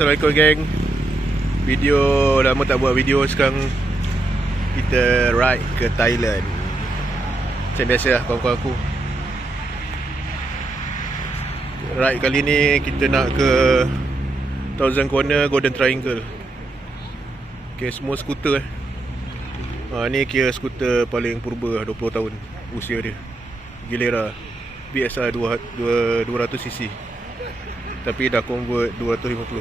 Assalamualaikum geng. Video lama tak buat video. Sekarang kita ride ke Thailand. Macam biasa lah kawan-kawan aku. Ride kali ni kita nak ke Thousand Corner Golden Triangle. Okay, semua skuter ni kira skuter paling purba 20 tahun usia dia. Gilera BSR 200cc, tapi dah convert 250.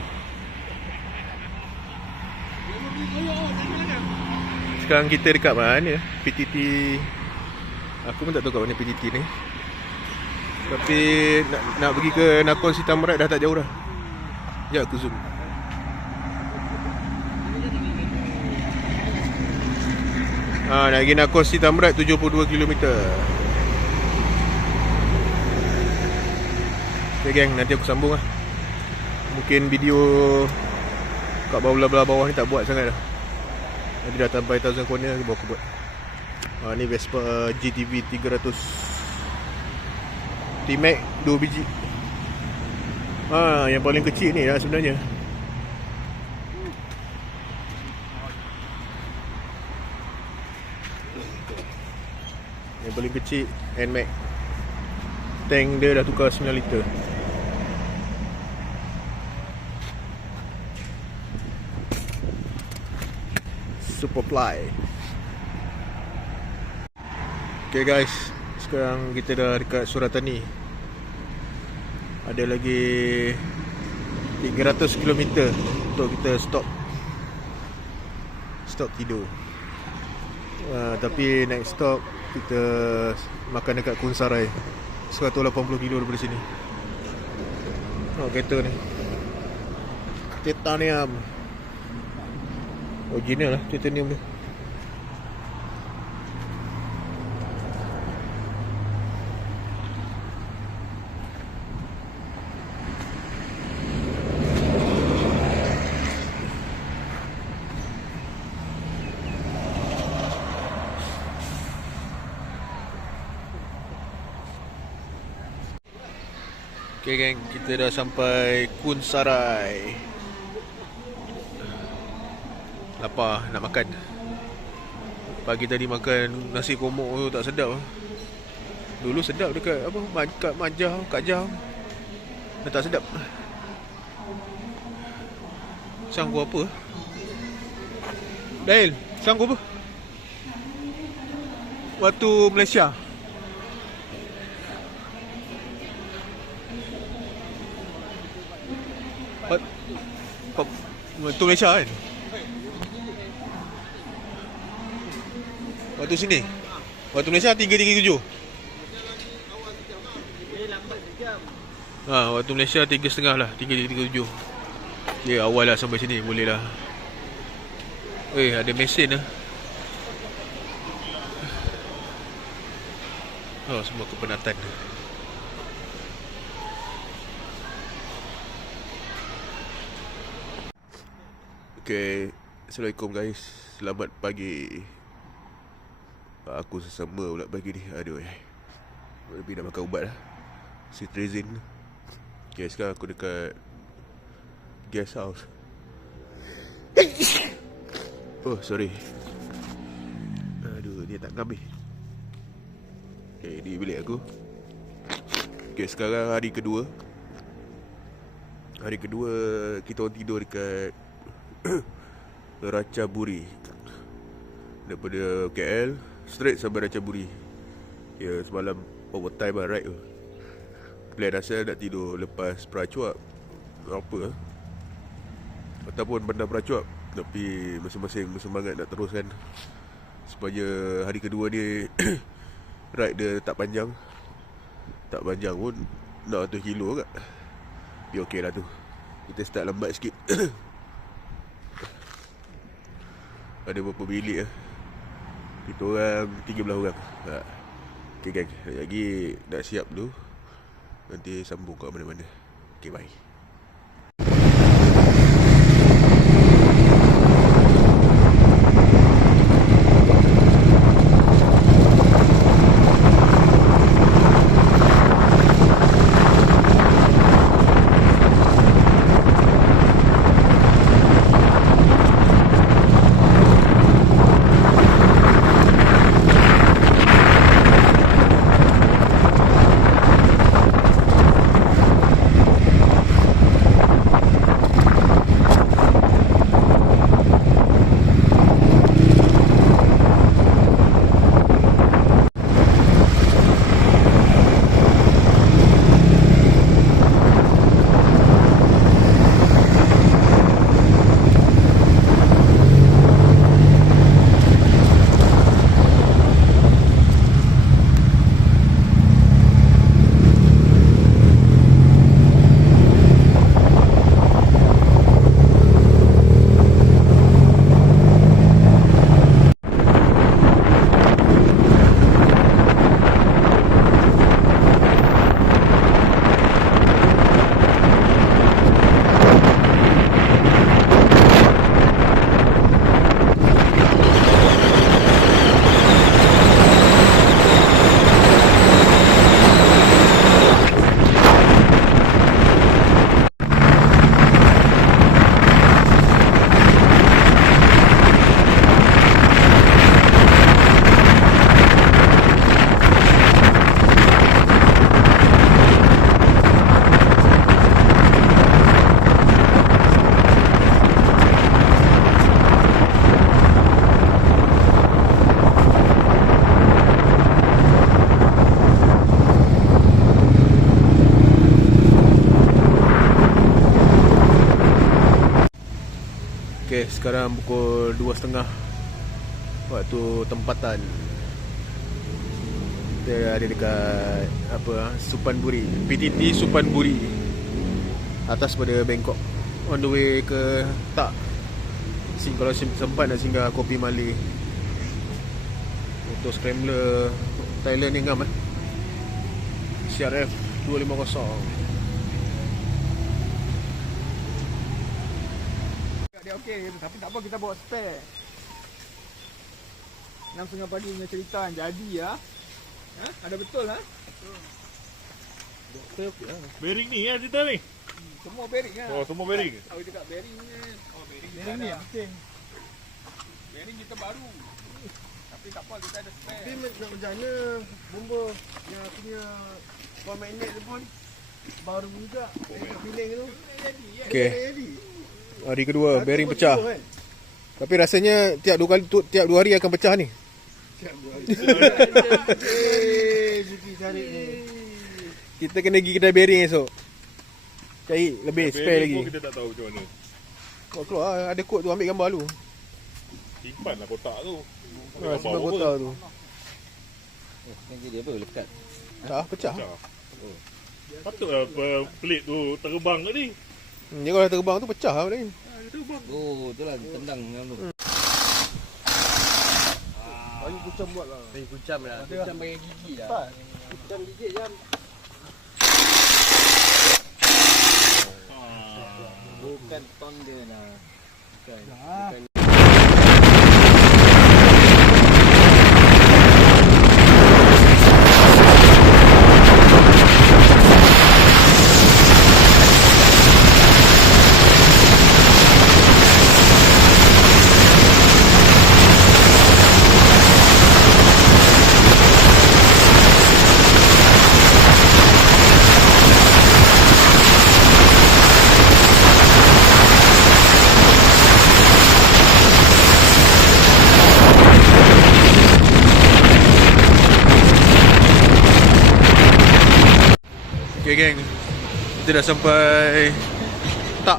Sekarang kita dekat mana? PTT. Aku pun tak tahu kat mana PTT ni. Tapi nak pergi ke Nakhon Si Thammarat dah tak jauh dah. Sekejap aku zoom. Nak pergi Nakhon Si Thammarat 72 km. Okay geng, nanti aku sambung lah. Mungkin video kat bawah-belah bawah ni tak buat sangat dah. Nanti dah sampai Thousand Corner baru aku buat. Ni Vespa GTV 300 T-Max 2 biji. Yang paling kecil ni lah sebenarnya. Yang paling kecil NMAX. Tank dia dah tukar 9 liter. Superfly. Okay guys, sekarang kita dah dekat Suratani. Ada lagi 300 km untuk kita stop tidur. Tapi next stop kita makan dekat Kunsarai, 180 km daripada sini. Kereta ni titanium original lah, titanium dia. Okay geng, kita dah sampai Kunsarai. Lapar, nak makan. Pagi tadi makan nasi komok tu tak sedap lah. Dulu sedap dekat kat Majah, kat Jam. Dah tak sedap. Sanggup apa? Dail, sanggup apa? Waktu Malaysia. Waktu Malaysia kan? Waktu sini? Waktu Malaysia 3.37. Waktu Malaysia 3.30 lah, 3.37. Okay, awal lah sampai sini, boleh lah. Ada mesin lah. Semua kepenatan. Okay, Assalamualaikum guys. Selamat pagi. Aku sesama pula pagi ni. Aduh, lebih nak makan ubat lah, cetirizine. Okay, sekarang aku dekat guest house. Sorry. Aduh, dia tak habis. Okay, di bilik aku. Okay, sekarang hari kedua. Hari kedua kita orang tidur dekat Ratchaburi. Daripada KL straight sampai Ratchaburi. Ya, semalam overtime lah ride tu. Plan asal nak tidur lepas Prachuap apa ataupun bandar Prachuap, tapi masing-masing bersemangat nak teruskan supaya hari kedua ni ride dia tak panjang. Tak panjang pun 600 kilo kat. Tapi okey lah tu. Kita start lambat sikit. Ada berapa bilik lah. Kita orang 13 orang. Okay gang, lagi nak siap dulu. Nanti sambung kat mana-mana. Okay, bye. Okay, sekarang pukul 2.30 waktu tempatan. Kita ada dekat Supanburi, PTT Supanburi, atas pada Bangkok, on the way ke Tak. Kalau sempat nak singgah Kopi Malay. Motor scrambler Thailand ni ngam CRF 250. Dia okey, tapi tak apa, kita bawa spare. 6.30 pagi punya cerita jadi ya. Ada betul Betul. Bearing ni cerita ni. Semua bearing Oh, semua bearing. Tahu cakap bearingnya. Bearing ni penting. Bearing kita baru. Tapi tak apa, kita ada spare. Tapi nak macam mana bomba yang punya power magnet tu pun baru juga feeling tu. Okay, hari kedua bearing pecah. Tapi rasanya tiap 2 hari akan pecah ni. Cari ni. Kita kena pergi kedai bearing esok. Cari lebih spare lagi. Kita tak tahu macam mana. Kau keluar ada kod tu, ambil gambar lu. Simpan lah kotak tu. Simpan kotak tu. Yang jadi apa lekat? Tak, pecah. Patutlah pelik tu terbang tadi. Dia kalau terbang tu pecah lah ni. Oh, itulah tendang dengan tu. Bayu kucam buat lah. Bayi kucam lah. Kucam bagi gigi lah. Kucam gigi jam. Bukan tonde lah. Bukan. Okay geng, kita dah sampai Tak.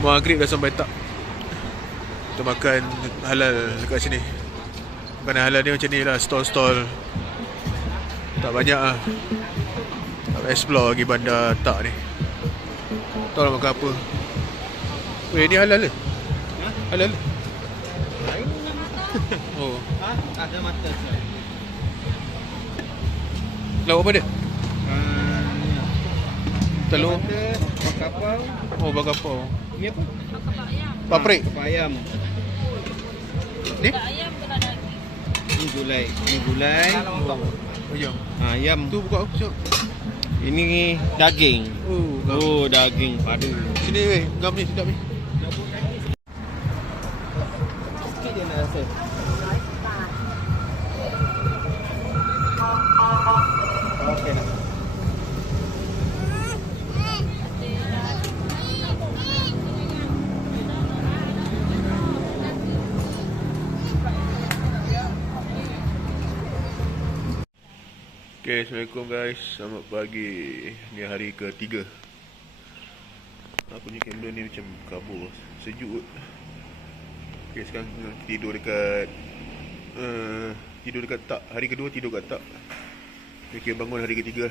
Maghrib dah sampai Tak. Kita makan halal dekat sini. Makanan halal ni macam ni lah, stall-stall. Tak banyak lah. Tak explore lagi bandar Tak ni. Tahu nak makan apa. Weh, ni halal ke? Halal ke? Oh. Ada mata. Lauk apa dia? Telur. Bakapau. Oh, bakapau. Ni apa? Paprik. Ayam. Ni? Ni gulai. Ni gulai. Ayam. Ayam. Tu buka apa? Jom. Ini daging. Oh, daging padu. Sini weh, gam ni sedap ni. Sikit dia nak rasa. Okey. Okay, Assalamualaikum guys. Selamat pagi. Ni hari ke-3. Aku punya kamera ni macam kabur. Sejuk. Okay, sekarang tidur dekat Tak. Hari kedua tidur kat Tak. Okay, bangun hari ketiga.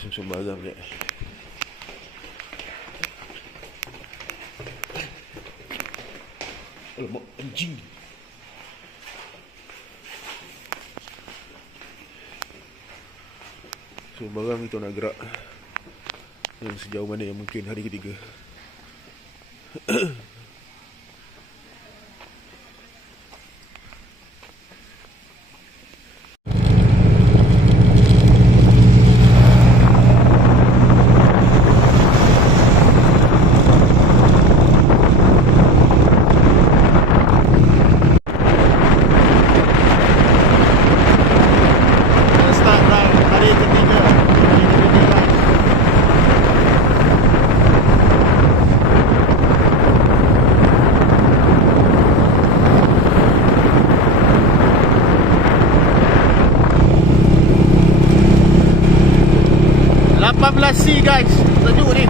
Sembarang je. Alamak, anjing. So barang kita nak gerak yang sejauh mana yang mungkin hari ketiga. C guys, sejuk ni.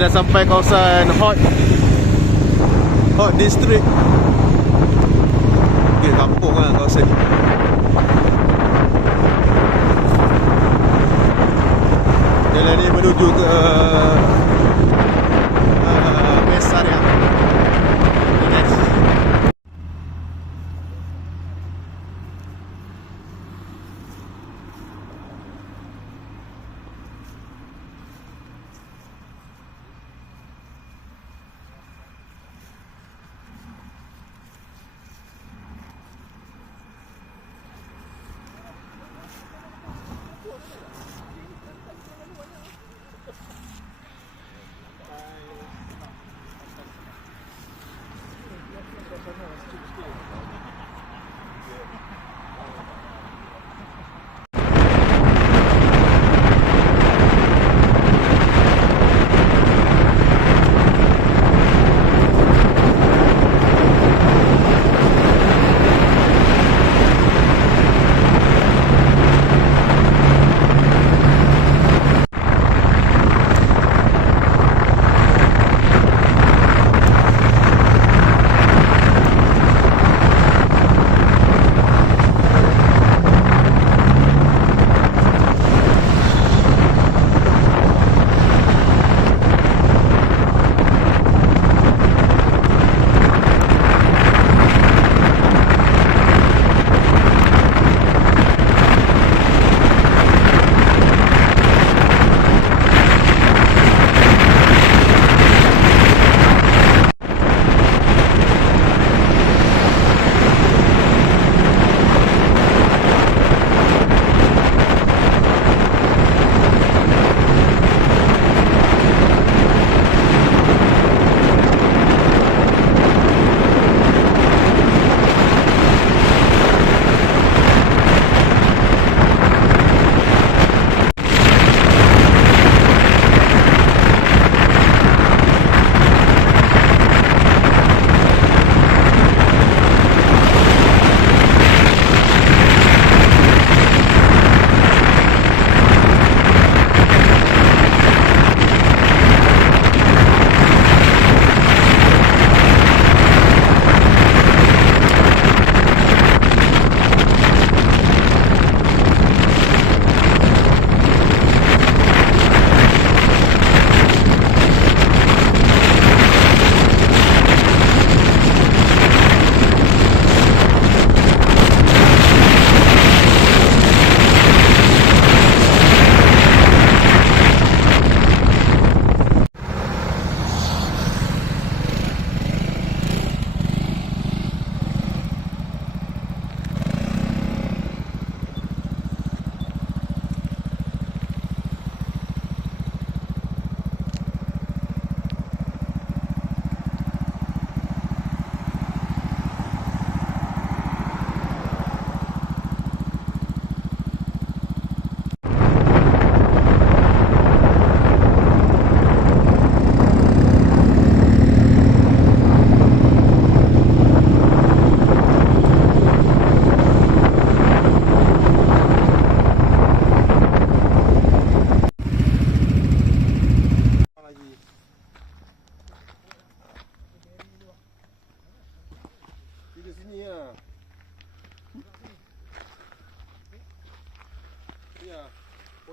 Kita dah sampai kawasan Hot District. Okay, kampung lah kawasan ni. Jalan ni menuju ke base area. Yes.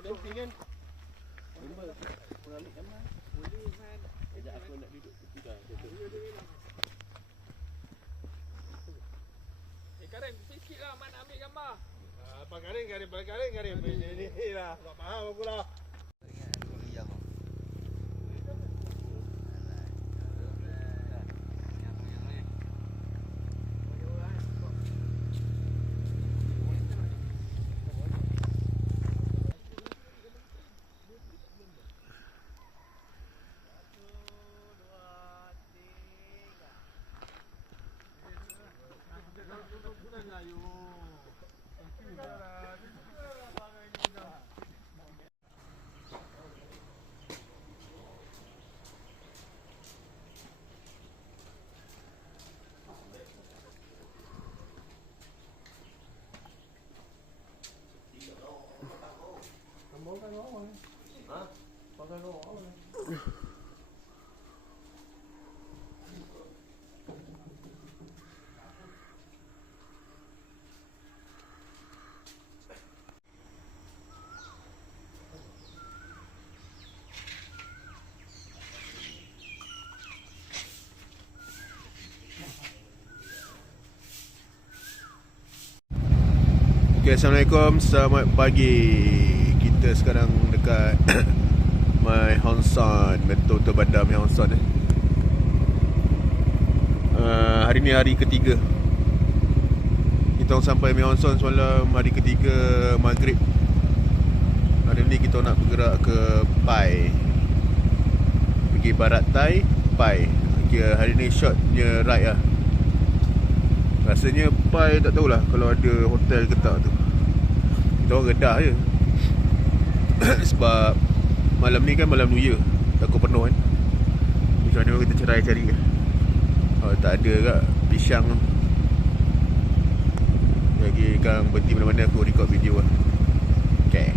Camping kan? Boleh kan? Sekejap aku nak duduk tepi dah. Karim, sikit lah Mat nak ambil gambar. Abang Karim. Ni lah. Tak faham aku lah. Okay, Assalamualaikum, selamat pagi. Kita sekarang dekat My Hong Son, betul-betul bandar My Hong Son. Hari ni hari ketiga. Kita orang sampai My Hong Son semalam hari ketiga maghrib. Hari ni kita nak bergerak ke Pai, pergi barat Thai, Pai. Okay, hari ni shortnya ride lah. Rasanya Pai tak tahulah kalau ada hotel ke tak tu. Kita orang redah je. Sebab malam ni kan malam New Year, takut penuh kan. Macam mana kita cari kan. Oh, tak ada kat Pisang tu. Lagi Kang berhenti mana-mana aku record video lah. Okay.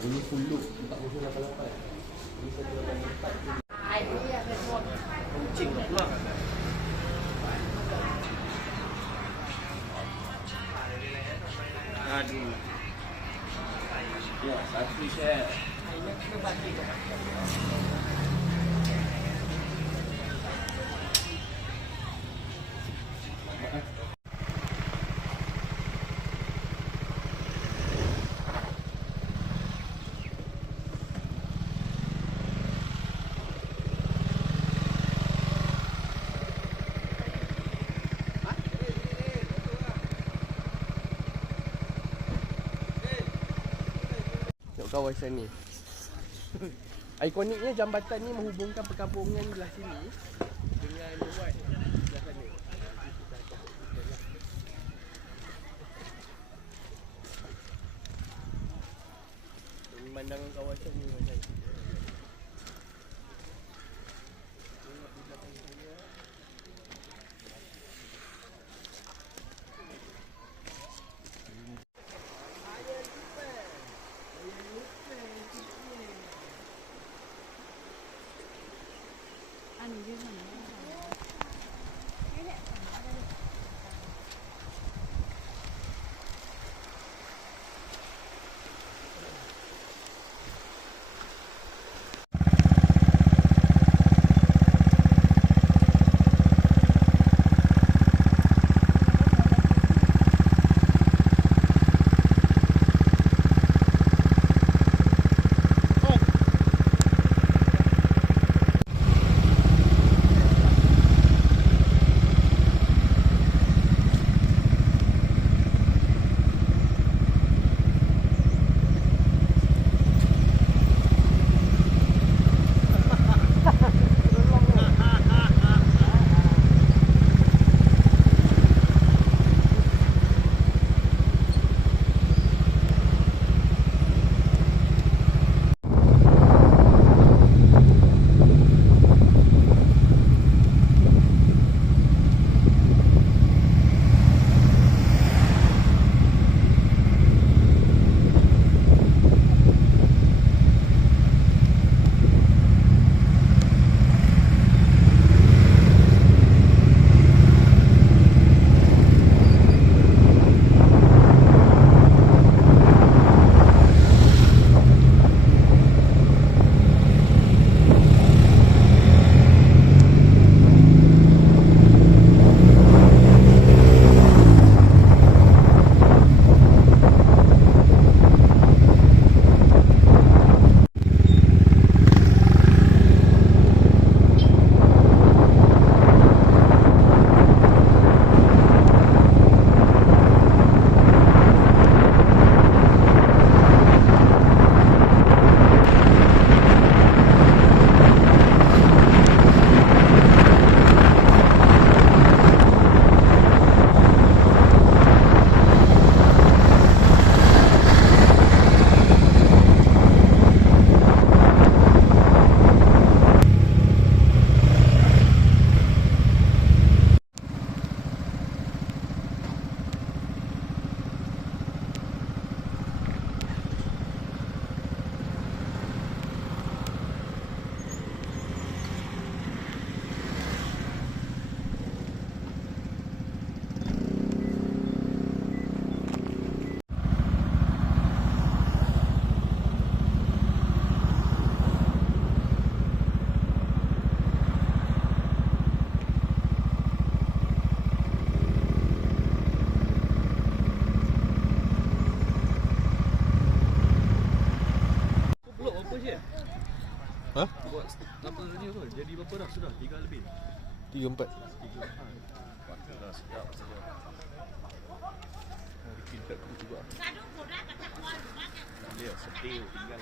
Ini full loop 4088. Ini 188. Kucing pula kan. Aduh. Ya, satu share. Ini kena bagi ke. Kawasan ni ikoniknya jambatan ni menghubungkan perkampungan belah sini dengan Luwat belah sana. Pemandangan kawasan ni macam ni apa? Jadi berapa dah? Sudah 3 lebih. 3-4. 3 dah sedap saja. Bikin tak kuat juga. Dia sedih tinggal.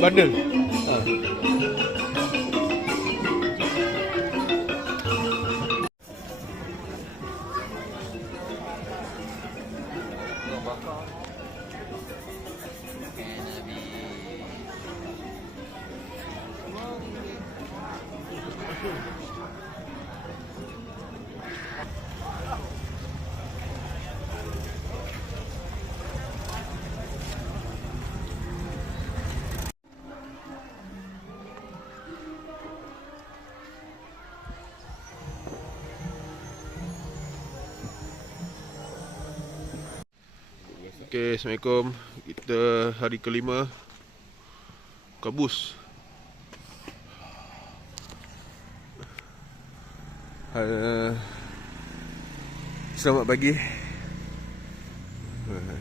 Bandel. Okay, Assalamualaikum. Kita hari kelima Kabus. Selamat pagi.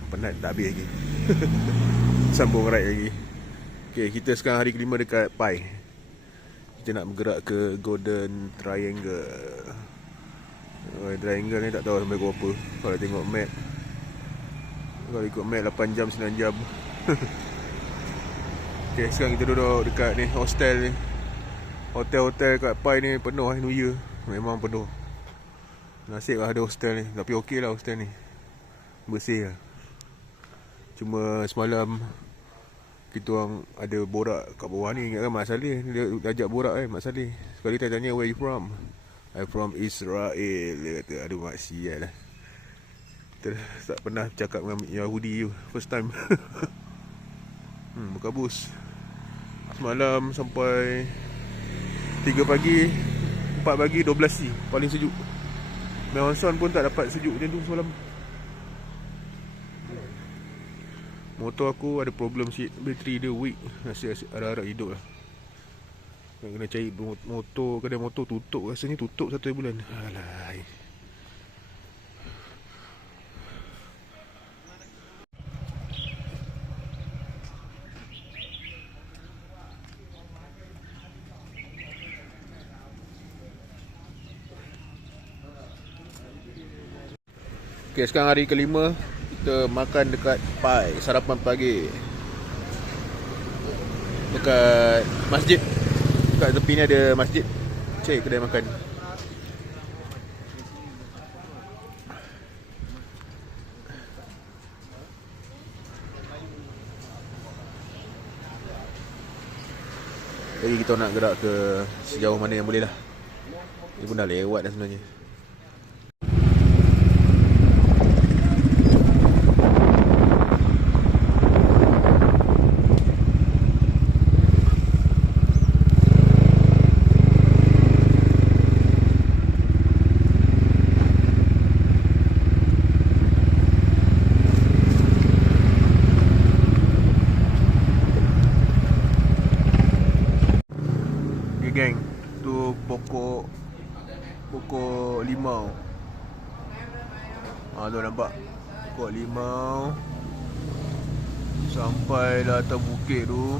Penat tak habis lagi. Sambung ride lagi. Okay, kita sekarang hari kelima dekat Pai. Kita nak bergerak ke Golden Triangle. Triangle ni tak tahu sampai berapa. Kalau tengok map, kalau ikut map 8 jam 9 jam. Okay, sekarang kita duduk dekat ni hostel ni. Hotel-hotel kat Pai ni penuh New Year. Memang penuh. Nasib lah ada hostel ni. Tapi okey lah hostel ni, bersih lah. Cuma semalam kita orang ada borak kat bawah ni. Ingat kan Mak Saleh, dia ajak borak kan Mak Saleh. Sekali dia tanya, where you from? I'm from Israel. Dia kata, aduh mak sial lah. Tak pernah cakap dengan Yahudi you. First time. Berkabus. Semalam sampai 3 pagi 4 pagi 12 C. Paling sejuk. Melson pun tak dapat sejuk macam tu semalam. Motor aku ada problem sikit. Bateri dia weak. Nasib harap-harap hidup lah. Kena cari motor. Kedai motor tutup. Rasanya tutup 1 bulan. Alah. Okay, sekarang hari kelima. Kita makan dekat Pai, sarapan pagi dekat masjid. Dekat tepi ni ada masjid. Cari kedai makan. Jadi kita nak gerak ke sejauh mana yang boleh lah. Ini pun dah lewat dah sebenarnya. Geng, tu pokok Tu nampak pokok limau. Sampai dah atas bukit tu,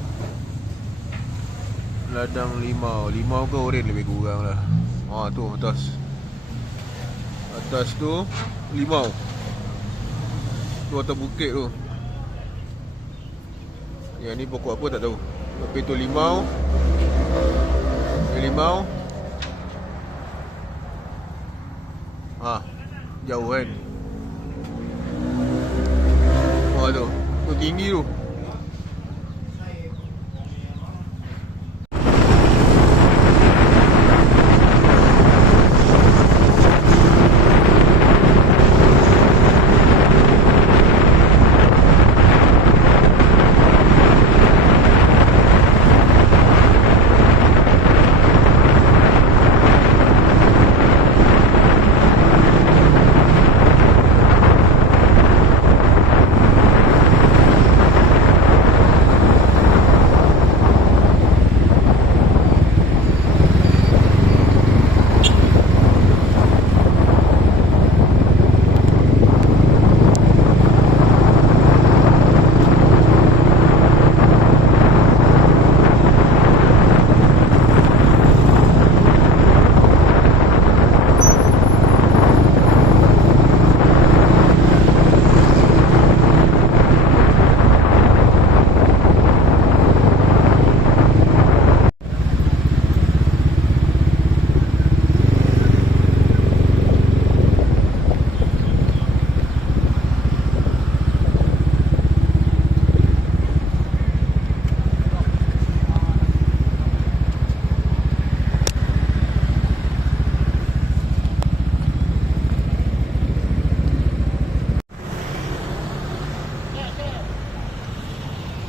ladang limau. Limau ke oren lebih kurang lah. Tu atas. Atas tu limau. Tu atas bukit tu. Yang ni pokok apa tak tahu. Tapi tu limau. Limau. Jauh kan. Tu. Tu tinggi tu.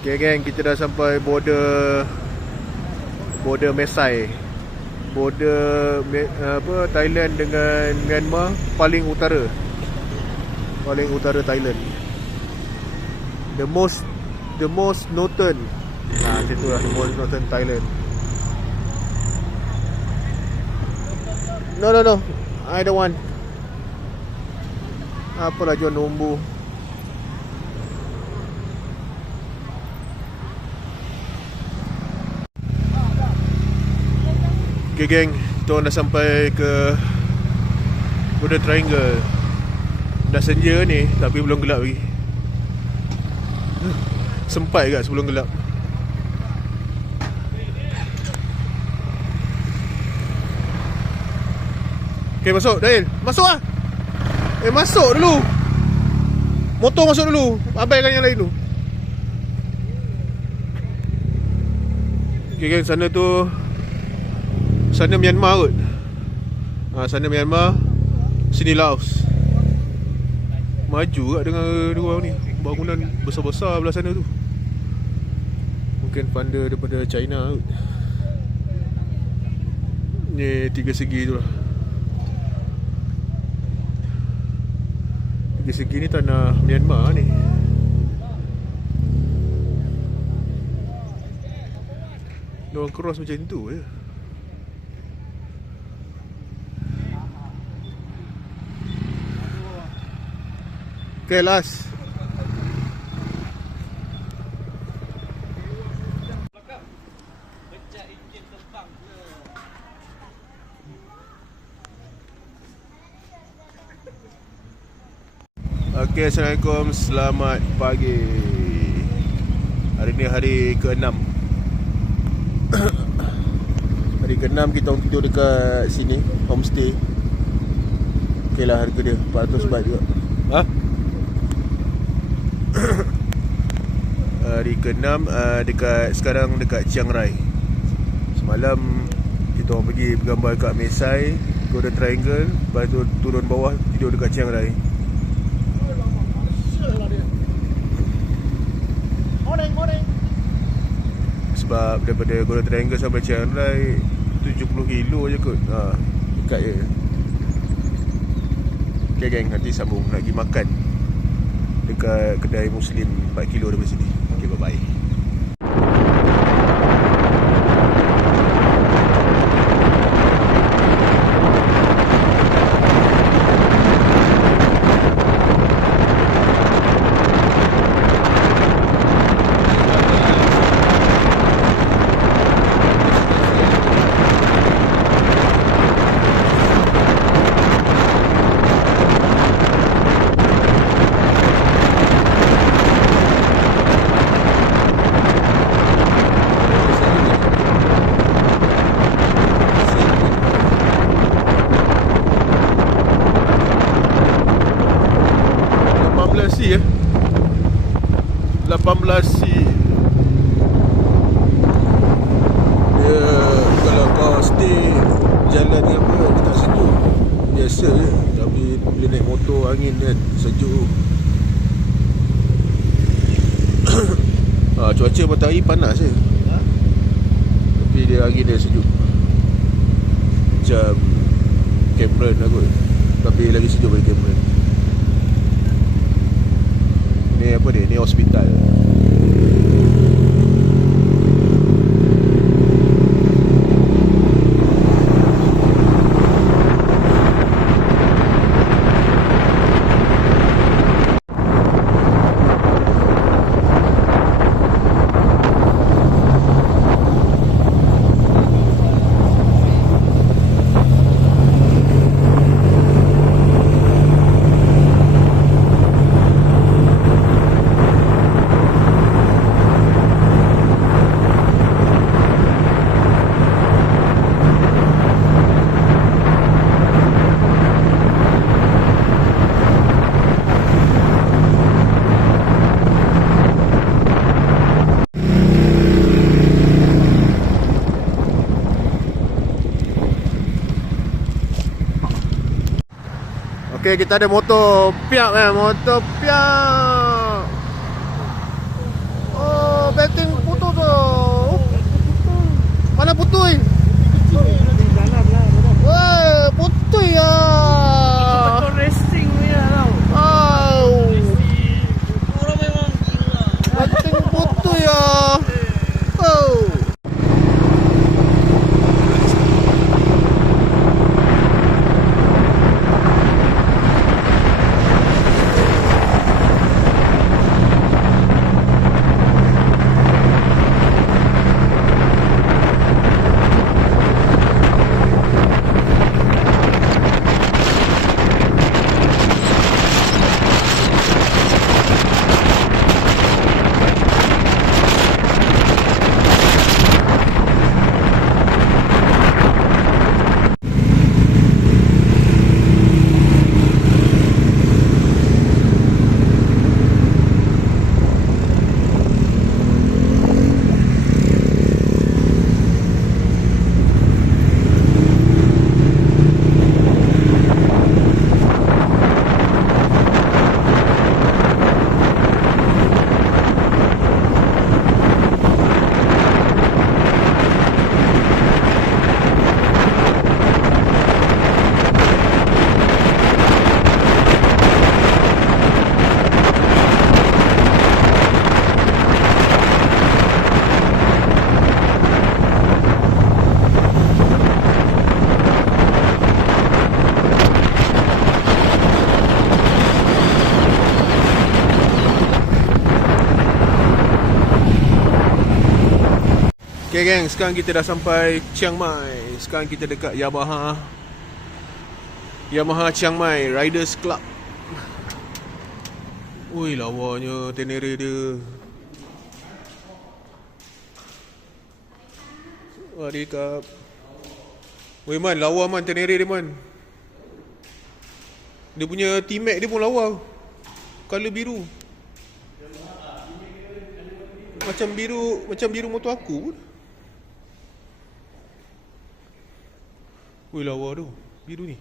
Okay geng, kita dah sampai border Mesai. Border Thailand dengan Myanmar, paling utara Thailand. The most northern. Situ lah, the most northern Thailand. No, I don't want. Apalah jual nombor. Okay geng, kita orang dah sampai ke Golden Triangle. Dah senja ni, tapi belum gelap lagi. Sempat juga sebelum gelap. Okay, masuk Dahil. Masuk lah. Masuk dulu. Motor masuk dulu. Abaikan yang lain dulu. Okay geng, sana tu, sana Myanmar kot. Sana Myanmar, sini Laos. Maju kat dengan dua ni. Bangunan besar-besar belah sana tu. Mungkin funda daripada China kot. Ni 3 segi tu lah. 3 segi ni tanah Myanmar ni. Diorang cross macam tu je. Okay, last. Okay, Assalamualaikum. Selamat pagi. Hari ni hari ke-6. Hari ke-6 kita orang tidur dekat sini, homestay. Okay lah, harga dia 400 baht juga. Hari ke-6 sekarang dekat Chiang Rai. Semalam kita orang pergi bergambar kat Mesai, Golden Triangle. Lepas tu turun bawah, tidur dekat Chiang Rai. Morning. Sebab daripada Golden Triangle sampai Chiang Rai 70 kilo je kot. Dekat je. Okay geng, nanti sambung nak pergi makan dekat kedai Muslim 4 kilo daripada sini. Okay, bye-bye. 18C 18C. Dia kalau kau stay jalan ni apa, dia tak sejuk. Biasa je. Tapi bila naik motor angin kan sejuk. Cuaca matahari panas je. Tapi dia angin dia sejuk. Macam Cameron lah kot. Tapi lagi sejuk dari Cameron. Ni apa ni? Ni hospital. Okay, kita ada motor piak motor piak. Oh, betting putus tu. Mana putus? Wah, putus ya. Betul racing punya tau. Wow. Orang memang gila. Betting putus ya. Oh. Okay geng, sekarang kita dah sampai Chiang Mai. Sekarang kita dekat Yamaha Chiang Mai Riders Club. Ui, lawanya Tenere dia. Wadikap. Weh man, lawa man Tenere dia man. Dia punya T-Max dia pun lawa. Color biru. Macam biru motor aku pun. Wih, lawa tu. Biru ni.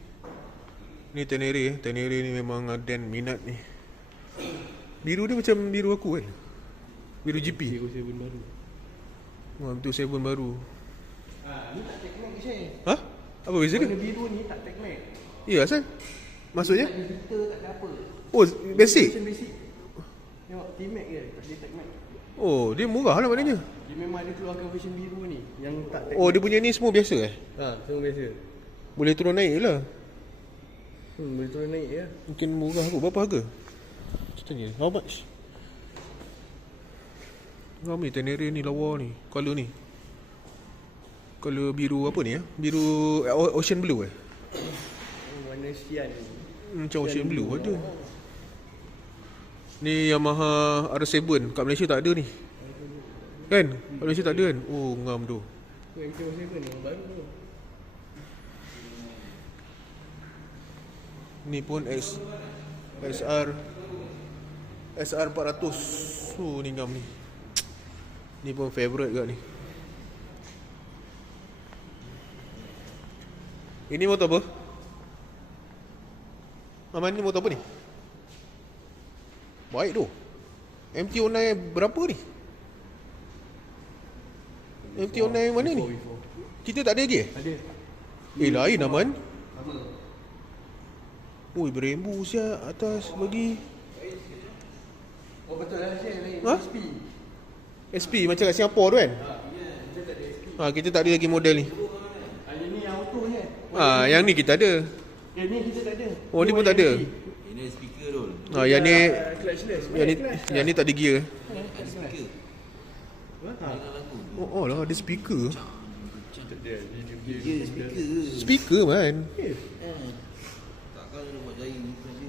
Ni Tenere. Tenere ni memang Aden minat ni. Biru dia macam biru aku kan. Biru GP. Seven baru. Wah, betul 7 baru. Ni tak tag mag je. Ha? Apa beza dia? Warna biru ni tak tag mag. Ya, asal? Maksudnya? Tak ada filter, tak ada apa. Oh, basic? Version basic. Tengok T-Max je, tak ada tag mag. Oh, dia murah lah maknanya. Dia memang ada keluarkan version biru ni yang tak tag Oh, mag. dia punya ni semua biasa eh? Semua biasa. Boleh turun naik lah. Boleh turun naik ya. Mungkin murah kot. Berapa harga? Kita tanya. How much? Ramai Tenere ni lawa ni. Color ni. Color biru apa ni ya? Biru ocean blue eh? Warna sian. Macam ocean blue ada. Ni Yamaha R7. Kat Malaysia tak ada ni. Kan? Kat Malaysia tak ada kan? Oh, ngam tu. Yang M7 ni yang baru tu. Ni pun XR SR400. Ni ngam ni. Ni pun favourite kat ni. Ini motor apa? Aman, ni motor apa ni? Baik tu. MT-09 berapa ni? MT-09 mana ni? Kita tak ada lagi? Ada. Lain Aman. Ui, berembu siap atas bagi. Oh betul lah saya lain. Ha? SP macam kat Singapura tu kan? Kita tak ada lagi model ni. Yang ni yang auto ni. Yang ni kita ada. Yang ni kita tak ada. Oh, ni pun tak ada. Ini speaker tu. Yang ni Clutchless. yang ni tak ada gear. Ada speaker. Dengar lagu. Oh lah, ada speaker. Ya, speaker. Speaker man. Takkan dia buat jaya ni saja.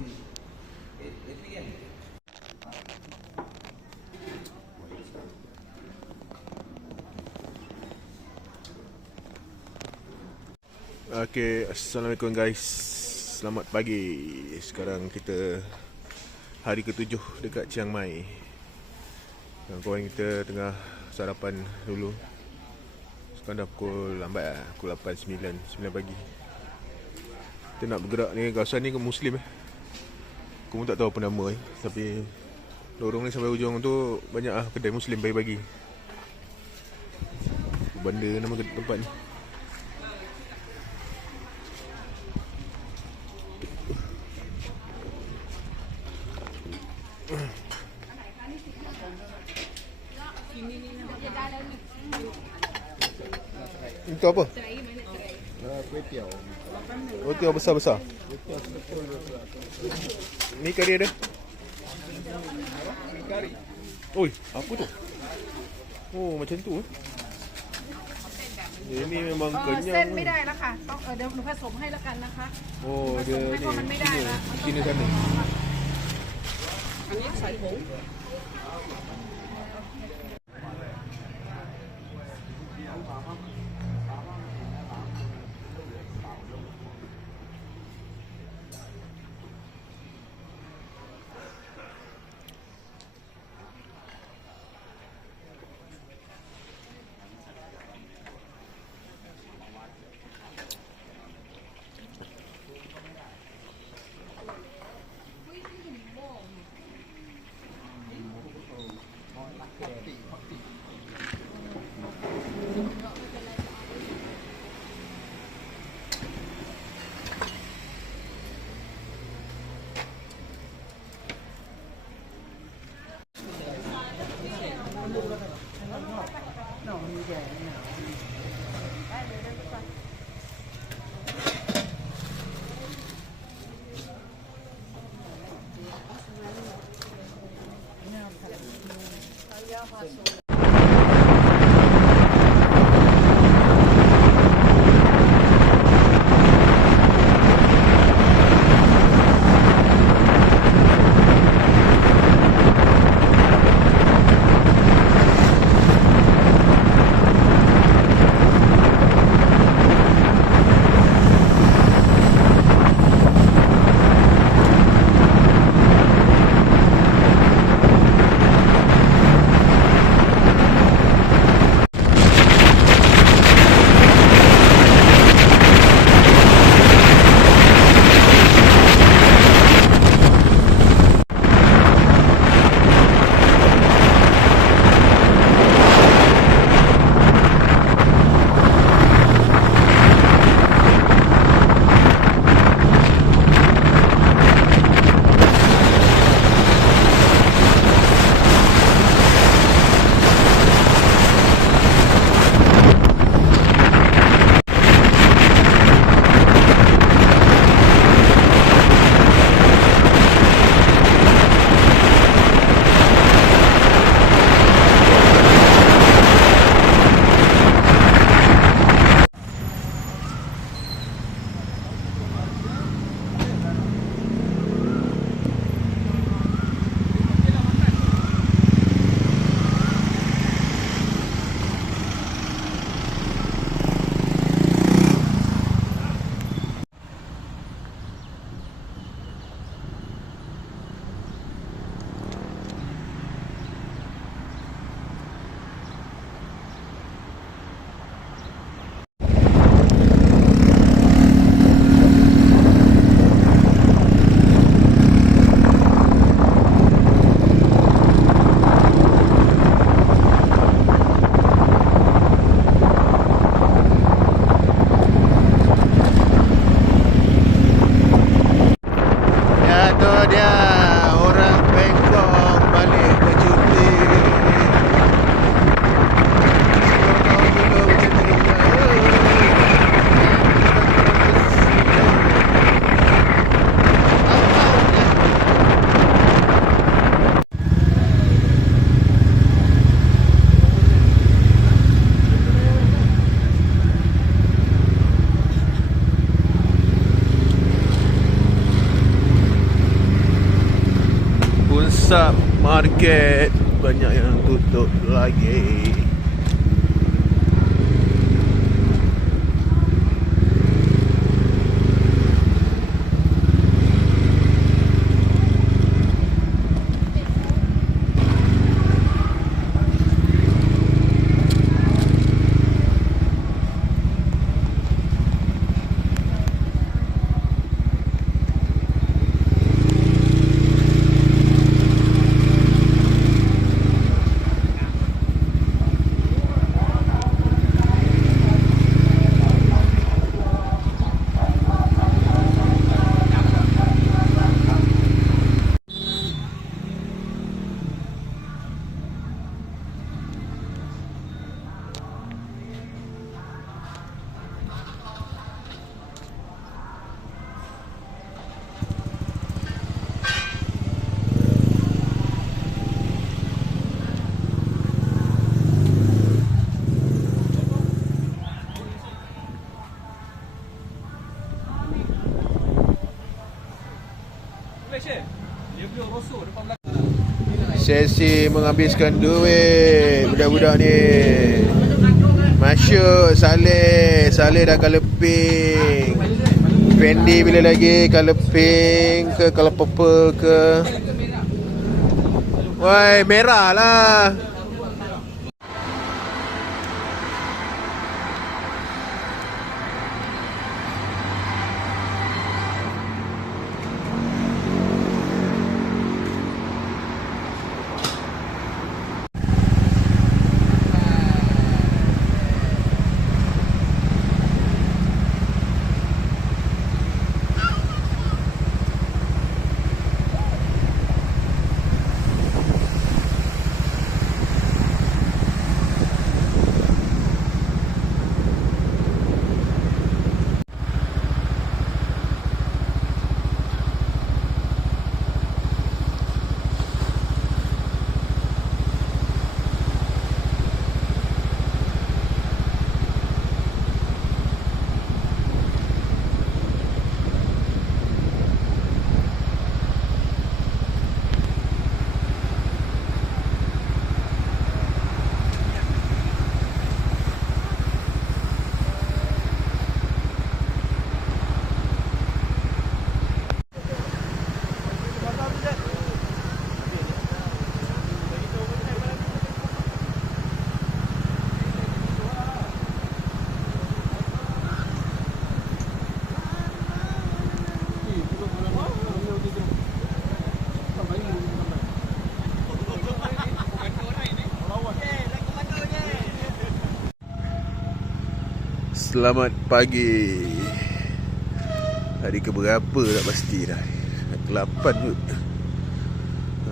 Tapi kan. Okay, Assalamualaikum guys. Selamat pagi. Sekarang kita hari ke-7 dekat Chiang Mai. Kawan kita tengah sarapan dulu. Sekarang dah pukul lambat lah, pukul 8, 9 pagi. Kita nak bergerak ni, kawasan ni ke Muslim Aku pun tak tahu apa nama tapi lorong ni sampai hujung tu banyak lah kedai Muslim pagi-pagi. Benda nama tempat ni. Itu apa? Kuih tiaw. Oh, tiaw besar-besar. Ni kari ada? Kari. Oi, apa tu? Oh, macam tu. Ini memang เส้น kenyang. ไม่ได้แล้วค่ะต้องเดี๋ยวหนูผสมให้แล้วกันนะคะ Oh, ผส dia มให้เพราะมันไม่ได้แล้ว Sini sana. อันนี้ใส่ผง market banyak yang tutup lagi. Sesi menghabiskan duit budak-budak ni. Masuk Saleh dah colour pink. Fendi bila lagi colour pink ke colour purple ke. Woi, merah lah. Selamat pagi. Hari keberapa tak pasti dah. Ke-8 kot.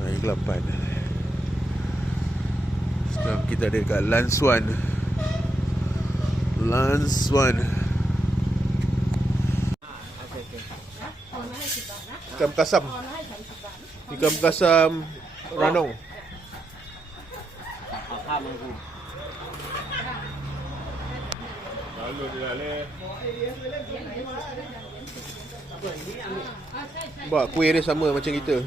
Hari ke-8. Sekarang kita ada dekat Lansuan. Ikan kasam. Ikan kasam Ranong. Buat kuih dia sama macam kita.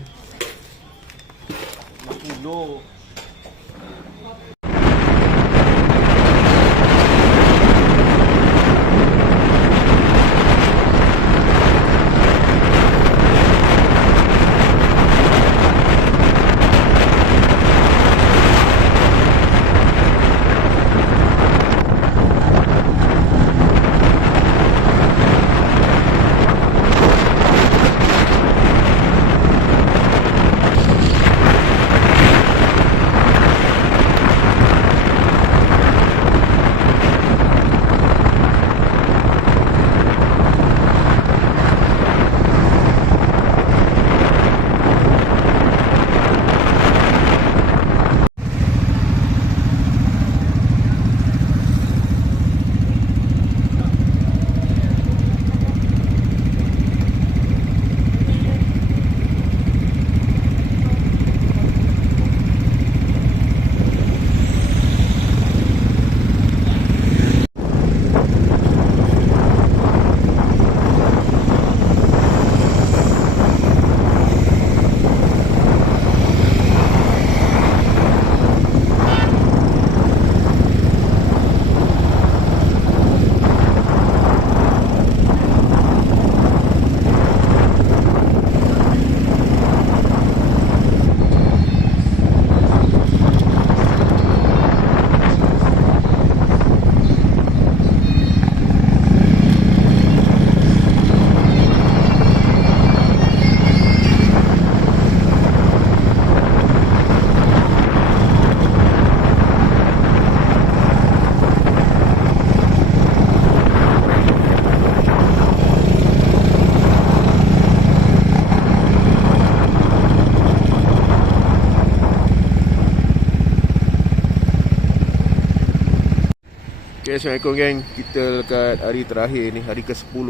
Okay, Assalamualaikum geng. Kita dekat hari terakhir ni, hari ke-10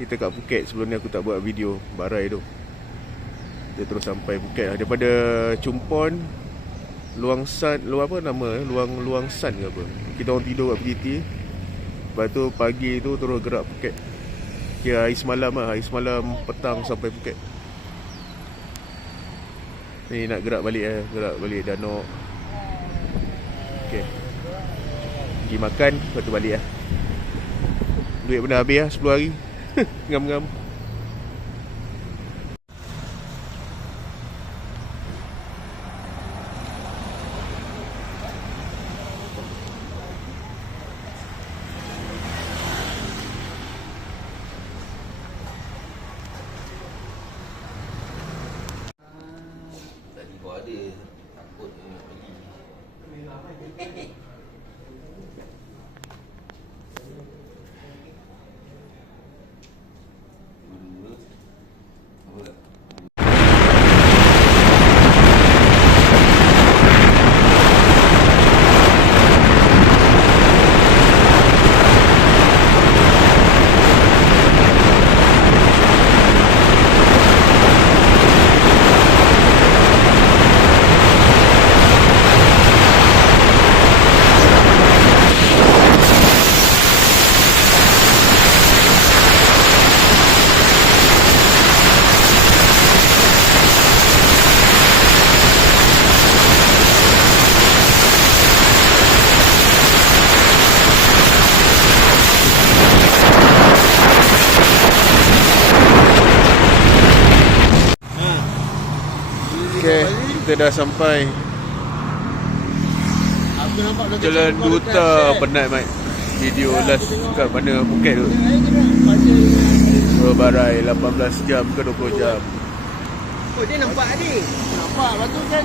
kita kat Phuket. Sebelum ni aku tak buat video barai tu. Kita terus sampai Phuket lah. Daripada Chumpon, Luang San, luang apa nama? Luang San ke apa? Kita orang tidur kat PTT. Lepas tu pagi tu terus gerak Phuket. Kira hari semalam lah, hari semalam petang sampai Phuket. Ni nak gerak balik gerak balik Danok. Okay, pergi makan, lepas tu balik lah. Duit pun dah habis lah 10 hari. Ngam-ngam. Tadi kau ada takut nak pergi. Dua-dua. Apa tak? Okay, kita dah sampai Aku nampak dah Jalan Duta penat mat. Video last kat mana Phuket tu. Barai 18 jam ke 20 jam. Oh dia nampak tadi. Nampak lepas tu kan